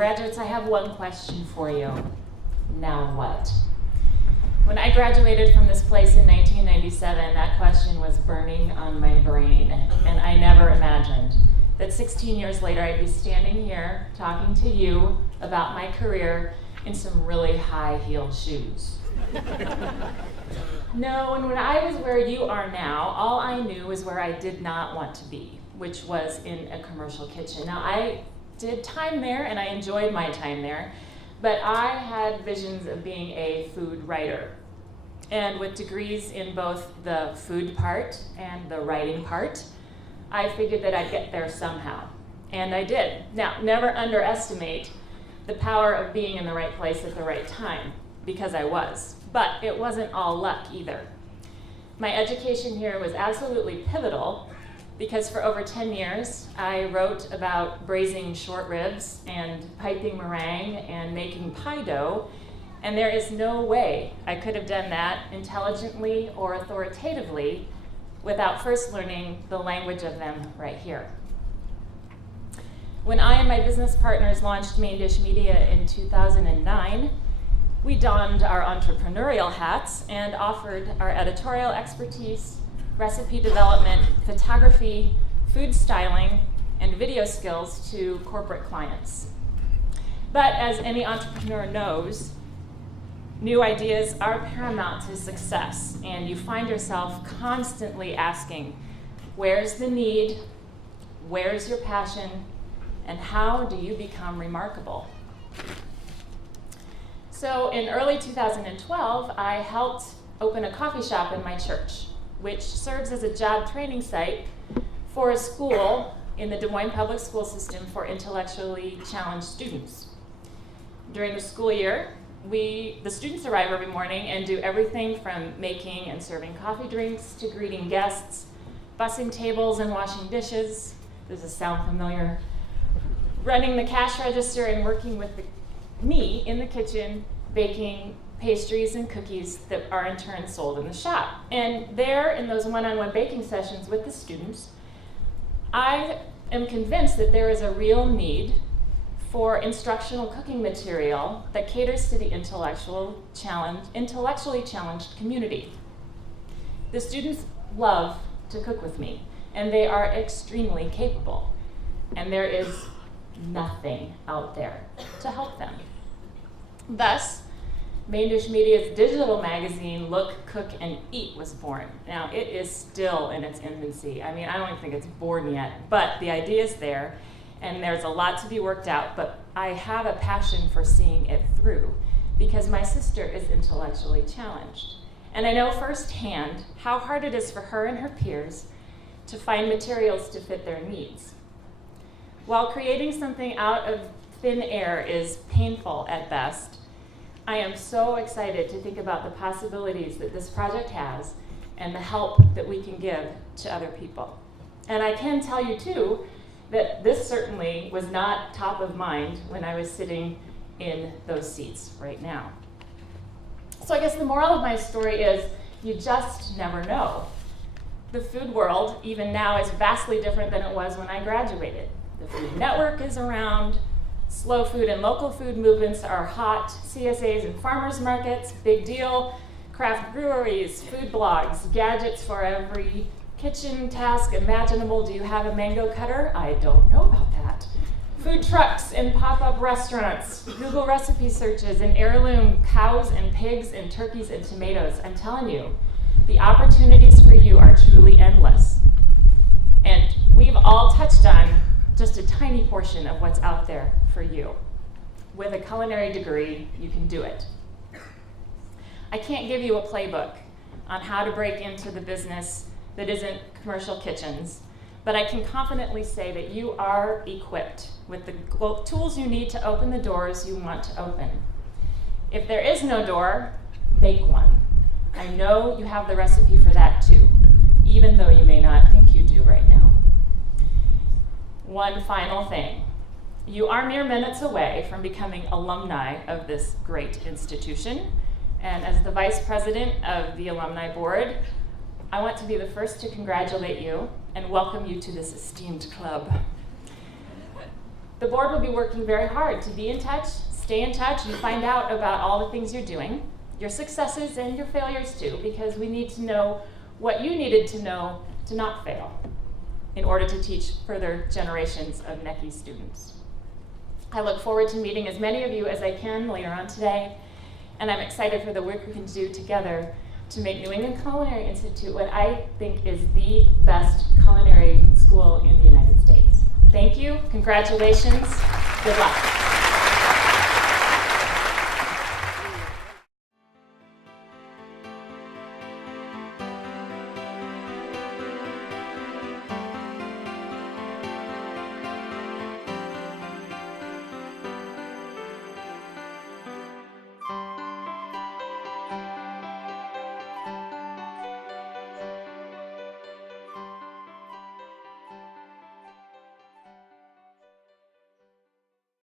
Graduates, I have one question for you. Now what? When I graduated from this place in 1997, that question was burning on my brain, and I never imagined that 16 years later I'd be standing here talking to you about my career in some really high-heeled shoes. No, and when I was where you are now, all I knew was where I did not want to be, which was in a commercial kitchen. Now, I did time there, and I enjoyed my time there, but I had visions of being a food writer. And with degrees in both the food part and the writing part, I figured that I'd get there somehow. And I did. Now, never underestimate the power of being in the right place at the right time, because I was. But it wasn't all luck either. My education here was absolutely pivotal, because for over 10 years, I wrote about braising short ribs and piping meringue and making pie dough, and there is no way I could have done that intelligently or authoritatively without first learning the language of them right here. When I and my business partners launched Main Dish Media in 2009, we donned our entrepreneurial hats and offered our editorial expertise, recipe development, photography, food styling, and video skills to corporate clients. But as any entrepreneur knows, new ideas are paramount to success, and you find yourself constantly asking, where's the need, where's your passion, and how do you become remarkable? So in early 2012, I helped open a coffee shop in my church, which serves as a job training site for a school in the Des Moines public school system for intellectually challenged students. During the school year, the students arrive every morning and do everything from making and serving coffee drinks to greeting guests, bussing tables and washing dishes. Does this sound familiar? Running the cash register and working with me in the kitchen, baking pastries and cookies that are in turn sold in the shop. And there, in those one-on-one baking sessions with the students, I am convinced that there is a real need for instructional cooking material that caters to the intellectually challenged community. The students love to cook with me, and they are extremely capable. And there is nothing out there to help them. Thus, Main Dish Media's digital magazine, Look, Cook, and Eat, was born. Now, it is still in its infancy. I mean, I don't even think it's born yet, but the idea is there, and there's a lot to be worked out, but I have a passion for seeing it through, because my sister is intellectually challenged. And I know firsthand how hard it is for her and her peers to find materials to fit their needs. While creating something out of thin air is painful at best, I am so excited to think about the possibilities that this project has and the help that we can give to other people. And I can tell you too that this certainly was not top of mind when I was sitting in those seats right now. So I guess the moral of my story is you just never know. The food world, even now, is vastly different than it was when I graduated. The Food Network is around. Slow food and local food movements are hot. CSAs and farmers markets, big deal. Craft breweries, food blogs, gadgets for every kitchen task imaginable. Do you have a mango cutter? I don't know about that. Food trucks and pop-up restaurants, Google recipe searches, and heirloom cows and pigs and turkeys and tomatoes. I'm telling you, the opportunities for you are truly endless. And we've all touched on just a tiny portion of what's out there for you. With a culinary degree, you can do it. I can't give you a playbook on how to break into the business that isn't commercial kitchens, but I can confidently say that you are equipped with the tools you need to open the doors you want to open. If there is no door, make one. I know you have the recipe for that too, even though you may not think you do right now. One final thing. You are mere minutes away from becoming alumni of this great institution. And as the vice president of the alumni board, I want to be the first to congratulate you and welcome you to this esteemed club. The board will be working very hard to be in touch, stay in touch, and find out about all the things you're doing, your successes and your failures too, because we need to know what you needed to know to not fail in order to teach further generations of NECI students. I look forward to meeting as many of you as I can later on today, and I'm excited for the work we can do together to make New England Culinary Institute what I think is the best culinary school in the United States. Thank you, congratulations, good luck.